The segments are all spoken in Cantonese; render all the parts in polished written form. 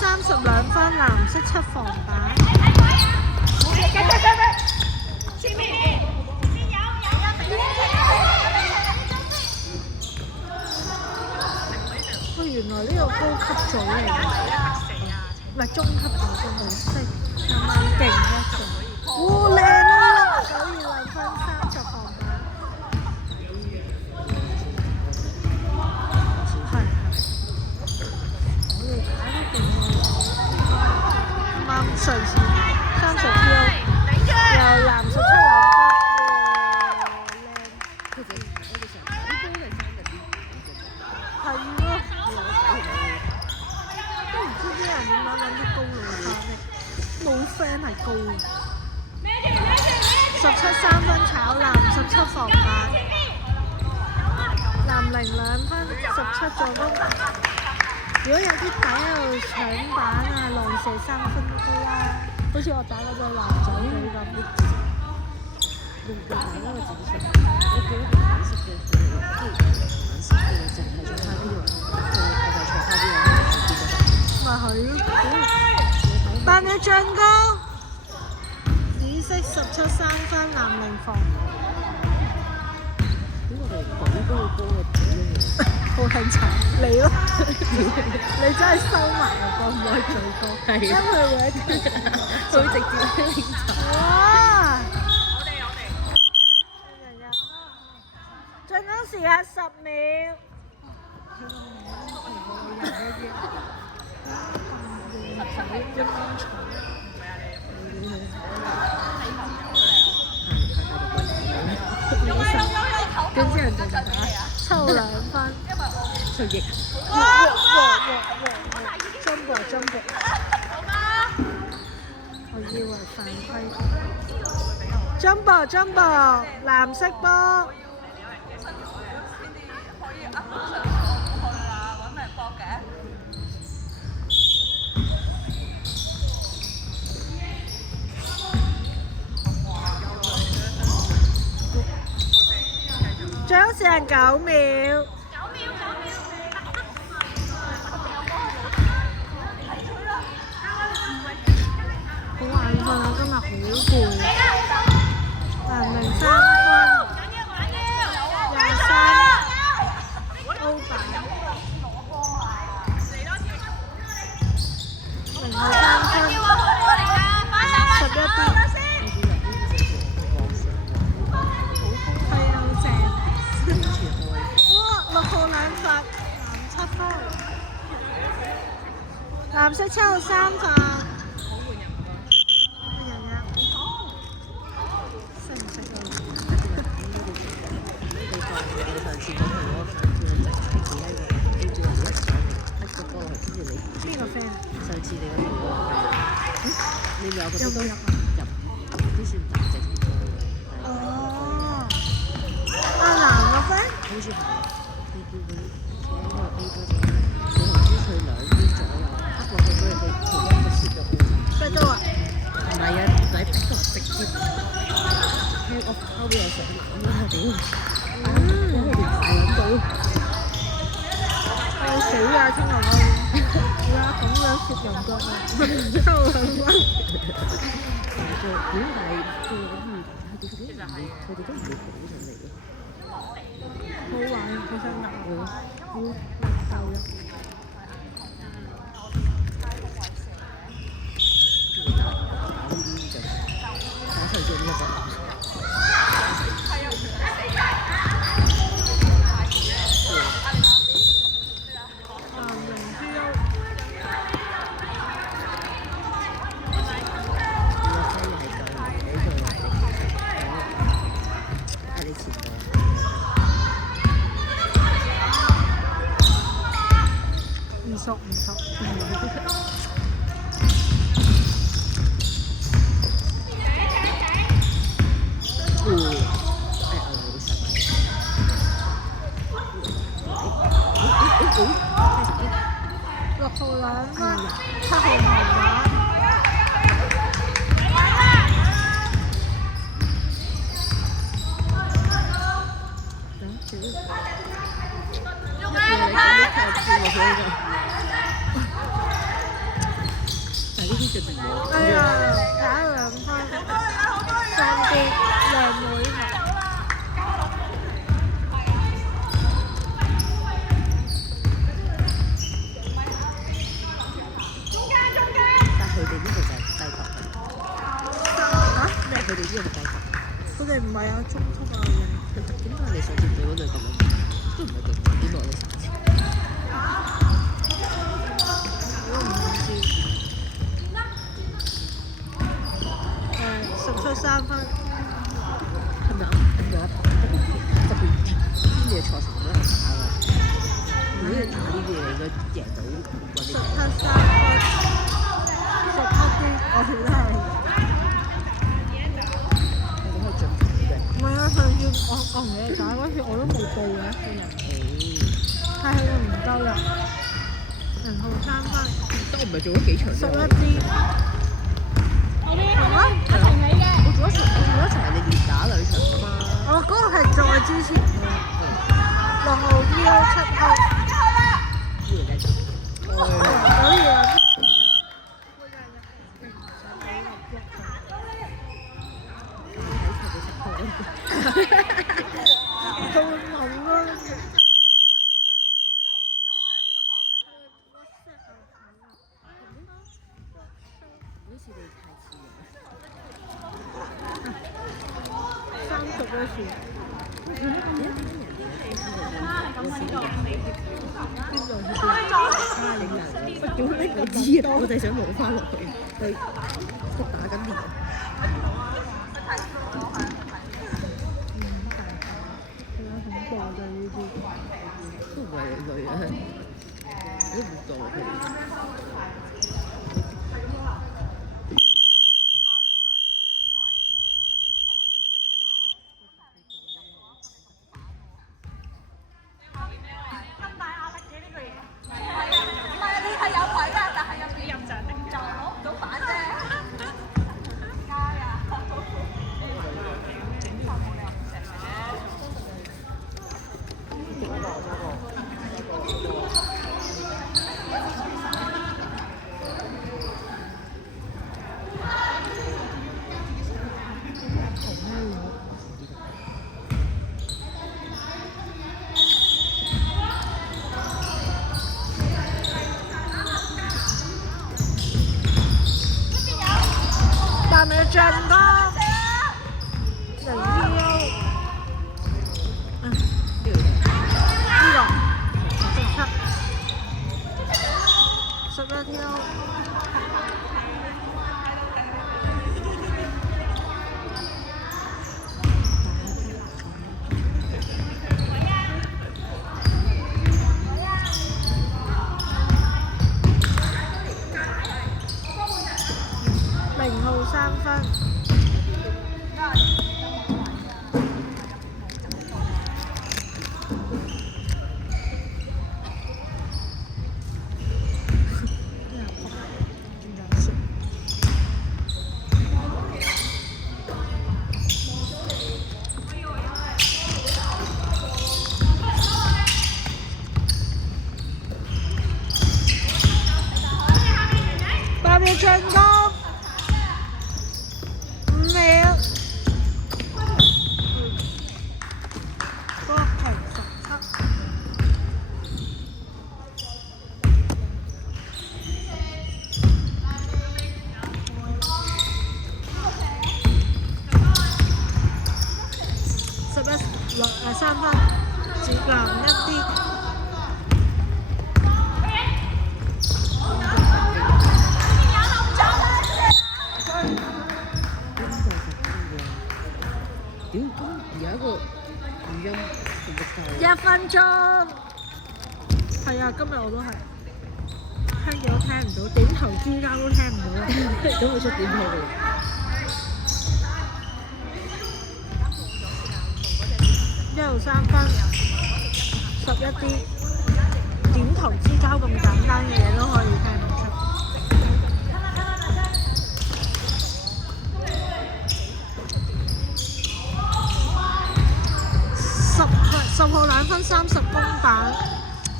32分，藍色7防板。原來呢個高級組嚟嘅，唔係中級組嘅模式，啱啱勁一組。哇，靚啊！92分30防板。係，我哋打得勁喎，啱啱上次30票，又藍17兩分，係咯。都唔知啲人點樣揾啲高路翻嚟，冇 friend 係高嘅。17 3分炒藍17防板，藍0 2分17助攻。如果有啲底喺度搶板啊、狼射3分都得啦，好似我打嗰隻藍仔女咁。你打嗰個紫色，你叫佢藍色嘅佢，藍色嘅淨係做開邊樣，我就錯開邊樣，咪係咯，但你進攻，紫色17 3分，藍0防。點我哋講高個波嘅點好撚慘，你咯，你真係收埋啊，可唔可以最高？係，因為會喺佢直接拎走。哇！進攻時間10秒。點知人哋打抽2分，出翼。中國，我以為犯規。中博，藍色波。最後時間9秒。好眼瞓啊！今日好攰。藍0 3分，23歐板，0號3分，11點。係啊，好正。哇，6號兩罰，藍7分，藍色7號3罰。邊個 friend？上次你嗰條，你兩個都入啲算大隻啲嘅。哦，阿藍個 friend？好似係，你叫佢企喺個 A 嗰度，你唔知佢兩邊左右，不過佢嗰日佢其中一個蝕咗半。邊度啊？唔係啊，唔使逼到直接，聽我後邊有上籃啦，屌！我哋連快撚到。我死啊！聽日我而家咁樣攝人腳啊，抽2分。點係做咁佢哋都唔會補上嚟嘅。好玩，其實牛好夠啊！打呢啲就打上咗呢一個。唔熟。6號2分，7號防板。入邊冇。哎呀，打2分，上跌2枚球。但係佢哋呢個就係低級嘅。嚇？咩？佢哋呢個係低級。佢哋唔係有中級啊嘅。點解你上次對嗰隊咁樣？都唔係對點落你上次？我唔知。17-3分。係咪啊？咁有一場特別天嘅賽程都係打㗎。如果你打呢啲嘢，應該贏到嗰啲。17-3分。17啲，我覺得係。你可以進球嘅。唔係啊！上次我同你打嗰次我都冇報嘅，個人係佢唔夠人，人號3分，得我唔係做咗幾場啫。11支，係啊！我做一場係你連打2場㗎嘛。我嗰個係再之前嘅，6號 T.O. 7號，呢個繼續。所以啊。佢會諗咯。好似你太似30嗰時，屌你個知啊！我就係想攞翻落去，佢打緊電。恐怖嘅呢啲，都唔係你女啊，都唔做佢。但係進攻0 T.O. 呢個17 11 T.O. 0號3分。8秒進攻，5秒。波平17。3分，只難一啲。屌，咁而家個語音仲唔夠1分鐘。係啊，今日我都係聽幾都聽唔到，點頭之間都聽唔到啦。咁會出點戲1號3分，11啲，點頭之交咁簡單嘅嘢都可以聽唔出。10號2分30公板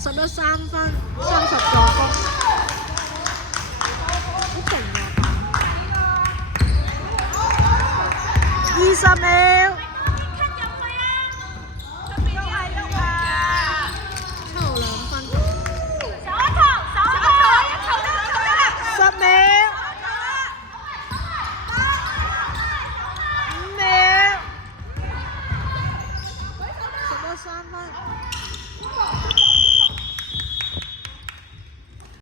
，11 3分30助攻，好勁啊！